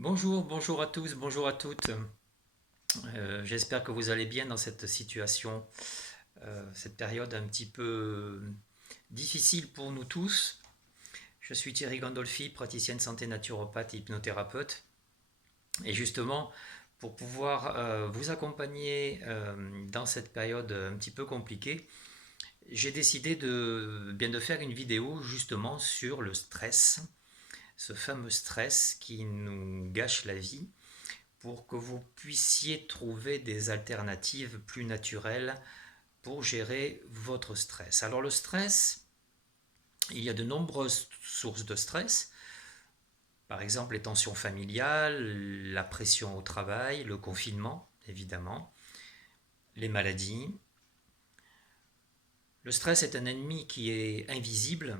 Bonjour, bonjour à tous, bonjour à toutes. J'espère que vous allez bien dans cette situation, cette période un petit peu difficile pour nous tous. Je suis Thierry Gandolfi, praticien de santé naturopathe et hypnothérapeute. Et justement, pour pouvoir vous accompagner dans cette période un petit peu compliquée, j'ai décidé de faire une vidéo justement sur le stress, ce fameux stress qui nous gâche la vie pour que vous puissiez trouver des alternatives plus naturelles pour gérer votre stress. Alors le stress, il y a de nombreuses sources de stress, par exemple les tensions familiales, la pression au travail, le confinement, évidemment, les maladies. Le stress est un ennemi qui est invisible,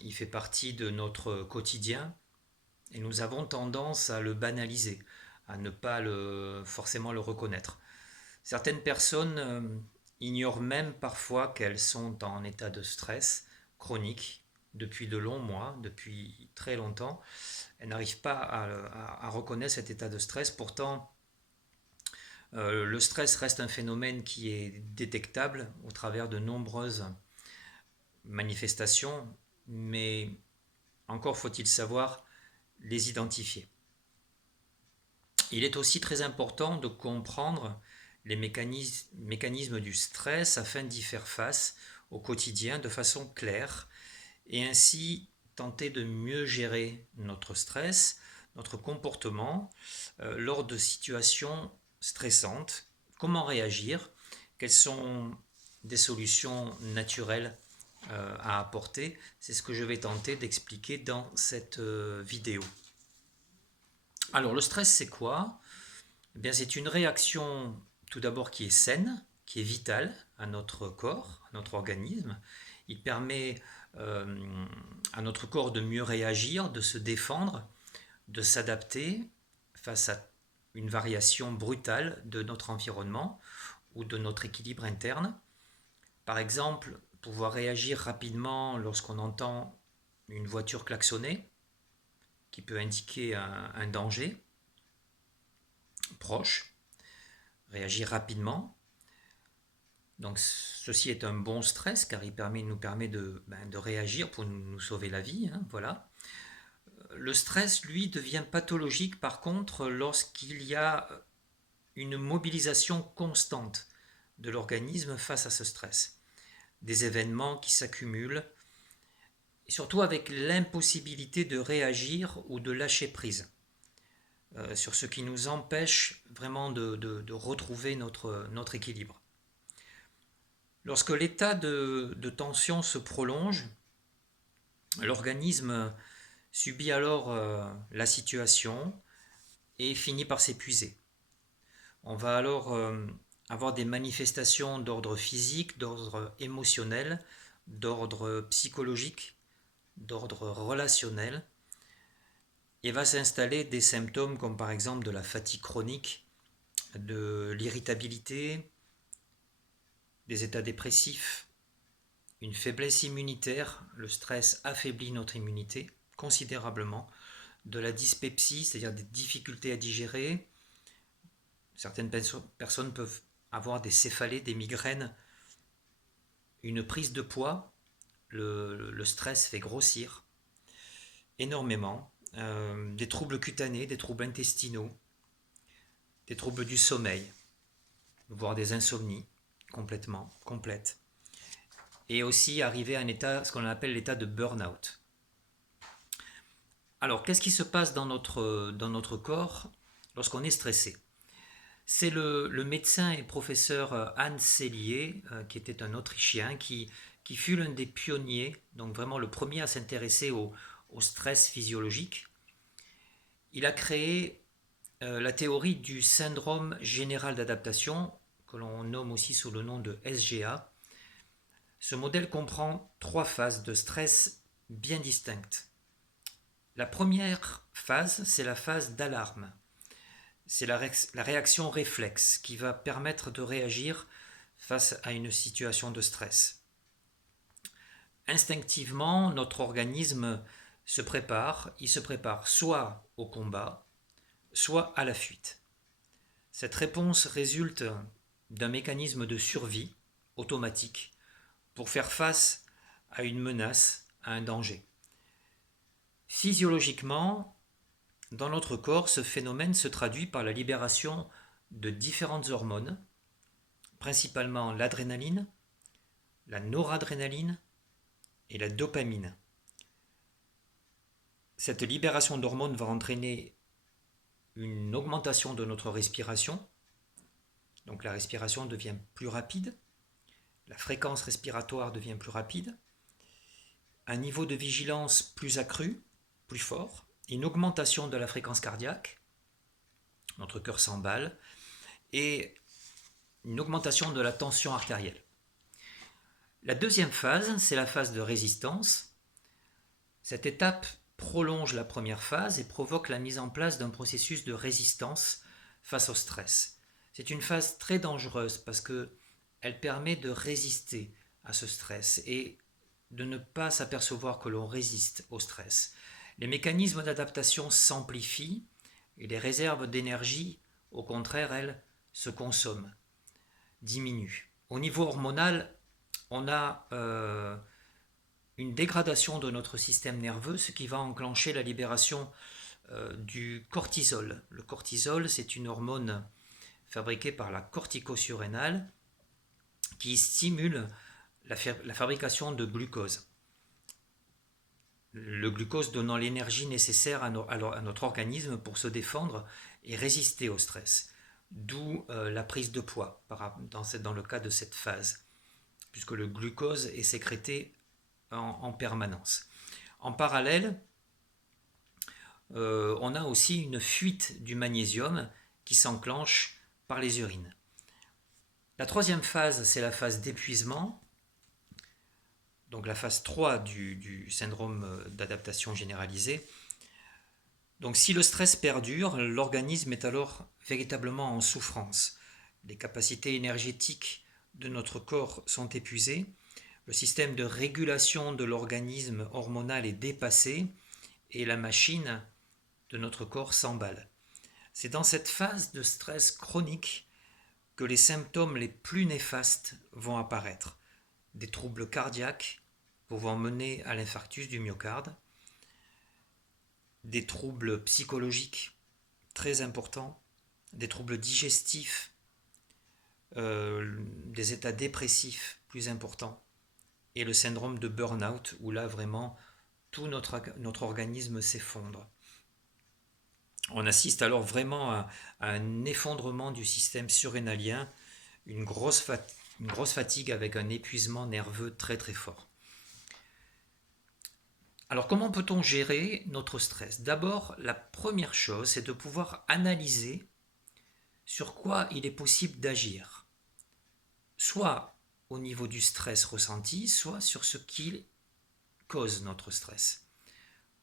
il fait partie de notre quotidien et nous avons tendance à le banaliser, à ne pas forcément le reconnaître. Certaines personnes ignorent même parfois qu'elles sont en état de stress chronique depuis de longs mois, depuis très longtemps. Elles n'arrivent pas à reconnaître cet état de stress. Pourtant, le stress reste un phénomène qui est détectable au travers de nombreuses manifestations, mais encore faut-il savoir les identifier. Il est aussi très important de comprendre les mécanismes du stress afin d'y faire face au quotidien de façon claire et ainsi tenter de mieux gérer notre stress, notre comportement lors de situations stressantes. Comment réagir? Quelles sont des solutions naturelles à apporter? C'est ce que je vais tenter d'expliquer dans cette vidéo. Alors le stress c'est quoi? Eh bien, c'est une réaction tout d'abord qui est saine, qui est vitale à notre corps, à notre organisme. Il permet à notre corps de mieux réagir, de se défendre, de s'adapter face à une variation brutale de notre environnement ou de notre équilibre interne. Par exemple, pouvoir réagir rapidement lorsqu'on entend une voiture klaxonner, qui peut indiquer un danger proche, réagir rapidement. Donc ceci est un bon stress car nous permet de réagir pour nous sauver la vie. Hein, voilà. Le stress, lui, devient pathologique par contre lorsqu'il y a une mobilisation constante de l'organisme face à ce stress. Des événements qui s'accumulent, et surtout avec l'impossibilité de réagir ou de lâcher prise sur ce qui nous empêche vraiment de retrouver notre équilibre. Lorsque l'état de tension se prolonge, l'organisme subit alors la situation et finit par s'épuiser. On va alors avoir des manifestations d'ordre physique, d'ordre émotionnel, d'ordre psychologique, d'ordre relationnel, et va s'installer des symptômes comme par exemple de la fatigue chronique, de l'irritabilité, des états dépressifs, une faiblesse immunitaire. Le stress affaiblit notre immunité considérablement, de la dyspepsie, c'est-à-dire des difficultés à digérer. Certaines personnes peuvent avoir des céphalées, des migraines, une prise de poids. Le stress fait grossir énormément. Des troubles cutanés, des troubles intestinaux, des troubles du sommeil, voire des insomnies complètes. Et aussi arriver à un état, ce qu'on appelle l'état de burn-out. Alors, qu'est-ce qui se passe dans notre corps lorsqu'on est stressé? C'est le médecin et professeur Hans Selye, qui était un Autrichien, qui fut l'un des pionniers, donc vraiment le premier à s'intéresser au stress physiologique. Il a créé la théorie du syndrome général d'adaptation, que l'on nomme aussi sous le nom de SGA. Ce modèle comprend 3 phases de stress bien distinctes. La première phase, c'est la phase d'alarme. C'est la réaction réflexe qui va permettre de réagir face à une situation de stress. Instinctivement, notre organisme se prépare. Il se prépare soit au combat, soit à la fuite. Cette réponse résulte d'un mécanisme de survie automatique pour faire face à une menace, à un danger. Physiologiquement, dans notre corps, ce phénomène se traduit par la libération de différentes hormones, principalement l'adrénaline, la noradrénaline et la dopamine. Cette libération d'hormones va entraîner une augmentation de notre respiration. Donc la respiration devient plus rapide, la fréquence respiratoire devient plus rapide, un niveau de vigilance plus accru, plus fort, une augmentation de la fréquence cardiaque, notre cœur s'emballe, et une augmentation de la tension artérielle. La deuxième phase, c'est la phase de résistance. Cette étape prolonge la première phase et provoque la mise en place d'un processus de résistance face au stress. C'est une phase très dangereuse parce qu'elle permet de résister à ce stress et de ne pas s'apercevoir que l'on résiste au stress. Les mécanismes d'adaptation s'amplifient et les réserves d'énergie, au contraire, elles, se consomment, diminuent. Au niveau hormonal, on a une dégradation de notre système nerveux, ce qui va enclencher la libération du cortisol. Le cortisol, c'est une hormone fabriquée par la corticosurrénale qui stimule la fabrication de glucose. Le glucose donnant l'énergie nécessaire à notre organisme pour se défendre et résister au stress. D'où la prise de poids dans le cas de cette phase, puisque le glucose est sécrété en permanence. En parallèle, on a aussi une fuite du magnésium qui s'enclenche par les urines. La troisième phase, c'est la phase d'épuisement. Donc la phase 3 du syndrome d'adaptation généralisée. Donc si le stress perdure, l'organisme est alors véritablement en souffrance. Les capacités énergétiques de notre corps sont épuisées, le système de régulation de l'organisme hormonal est dépassé et la machine de notre corps s'emballe. C'est dans cette phase de stress chronique que les symptômes les plus néfastes vont apparaître. Des troubles cardiaques pouvant mener à l'infarctus du myocarde, des troubles psychologiques très importants, des troubles digestifs, des états dépressifs plus importants, et le syndrome de burn-out, où là vraiment tout notre organisme s'effondre. On assiste alors vraiment à un effondrement du système surrénalien, une grosse fatigue avec un épuisement nerveux très très fort. Alors comment peut-on gérer notre stress? D'abord, la première chose, c'est de pouvoir analyser sur quoi il est possible d'agir, soit au niveau du stress ressenti, soit sur ce qui cause notre stress.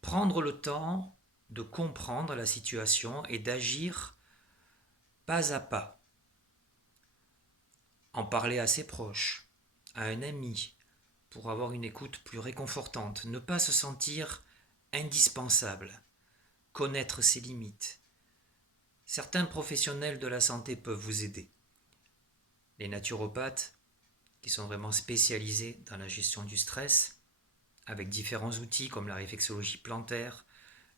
Prendre le temps de comprendre la situation et d'agir pas à pas. En parler à ses proches, à un ami, pour avoir une écoute plus réconfortante. Ne pas se sentir indispensable. Connaître ses limites. Certains professionnels de la santé peuvent vous aider. Les naturopathes, qui sont vraiment spécialisés dans la gestion du stress, avec différents outils comme la réflexologie plantaire,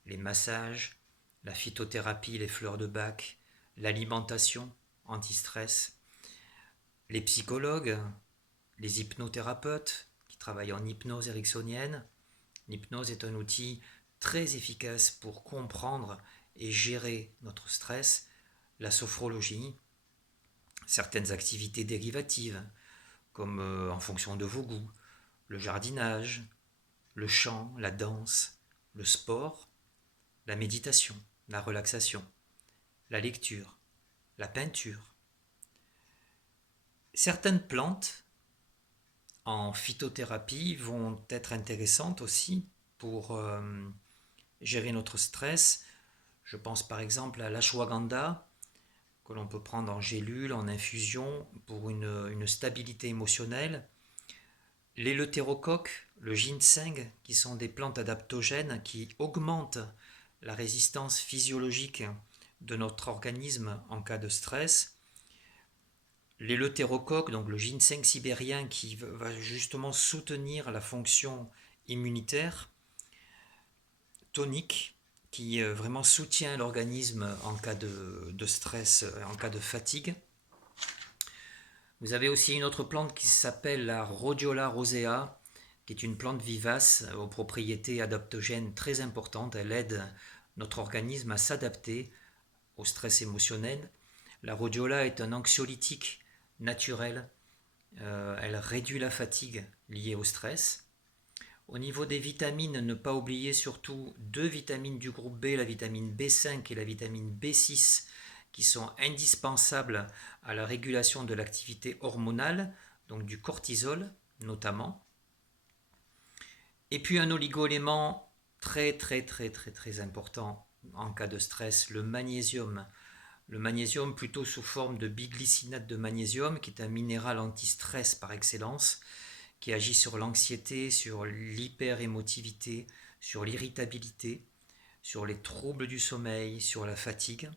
les massages, la phytothérapie, les fleurs de Bach, l'alimentation anti-stress, les psychologues, les hypnothérapeutes qui travaillent en hypnose ericksonienne. L'hypnose est un outil très efficace pour comprendre et gérer notre stress, la sophrologie, certaines activités dérivatives, comme en fonction de vos goûts, le jardinage, le chant, la danse, le sport, la méditation, la relaxation, la lecture, la peinture. Certaines plantes en phytothérapie vont être intéressantes aussi pour gérer notre stress. Je pense par exemple à l'ashwagandha, que l'on peut prendre en gélule, en infusion, pour une stabilité émotionnelle. L'éleutérocoque, le ginseng, qui sont des plantes adaptogènes qui augmentent la résistance physiologique de notre organisme en cas de stress. L'éleutérocoque, donc le ginseng sibérien qui va justement soutenir la fonction immunitaire, tonique, qui vraiment soutient l'organisme en cas de stress, en cas de fatigue. Vous avez aussi une autre plante qui s'appelle la Rhodiola rosea, qui est une plante vivace aux propriétés adaptogènes très importantes. Elle aide notre organisme à s'adapter au stress émotionnel. La rhodiola est un anxiolytique naturel. Elle réduit la fatigue liée au stress. Au niveau des vitamines, ne pas oublier surtout 2 vitamines du groupe B, la vitamine B5 et la vitamine B6, qui sont indispensables à la régulation de l'activité hormonale, donc du cortisol notamment. Et puis un oligo-élément très important en cas de stress, le magnésium. Le magnésium plutôt sous forme de biglycinate de magnésium, qui est un minéral anti-stress par excellence, qui agit sur l'anxiété, sur l'hyperémotivité, sur l'irritabilité, sur les troubles du sommeil, sur la fatigue.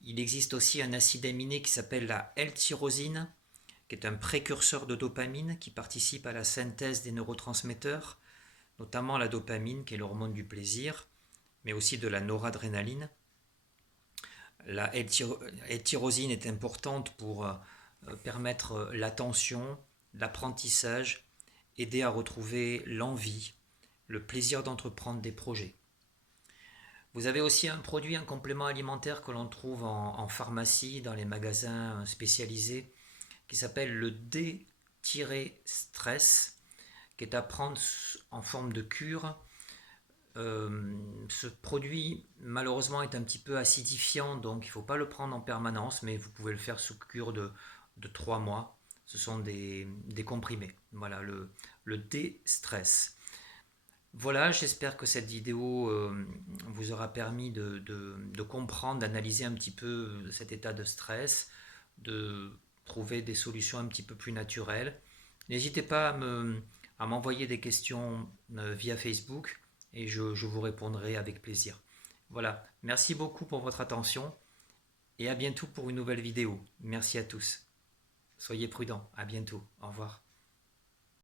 Il existe aussi un acide aminé qui s'appelle la L-tyrosine, qui est un précurseur de dopamine qui participe à la synthèse des neurotransmetteurs, notamment la dopamine qui est l'hormone du plaisir, mais aussi de la noradrénaline. La L-tyrosine est importante pour permettre l'attention, l'apprentissage, aider à retrouver l'envie, le plaisir d'entreprendre des projets. Vous avez aussi un produit, un complément alimentaire que l'on trouve en pharmacie, dans les magasins spécialisés, qui s'appelle le D-stress, qui est à prendre en forme de cure. Ce produit, malheureusement, est un petit peu acidifiant, donc il ne faut pas le prendre en permanence, mais vous pouvez le faire sous cure de 3 mois. Ce sont des comprimés. Voilà, le D-stress. Voilà, j'espère que cette vidéo vous aura permis de comprendre, d'analyser un petit peu cet état de stress, de trouver des solutions un petit peu plus naturelles. N'hésitez pas à m'envoyer des questions via Facebook et je vous répondrai avec plaisir. Voilà, merci beaucoup pour votre attention et à bientôt pour une nouvelle vidéo. Merci à tous. Soyez prudents, à bientôt, au revoir.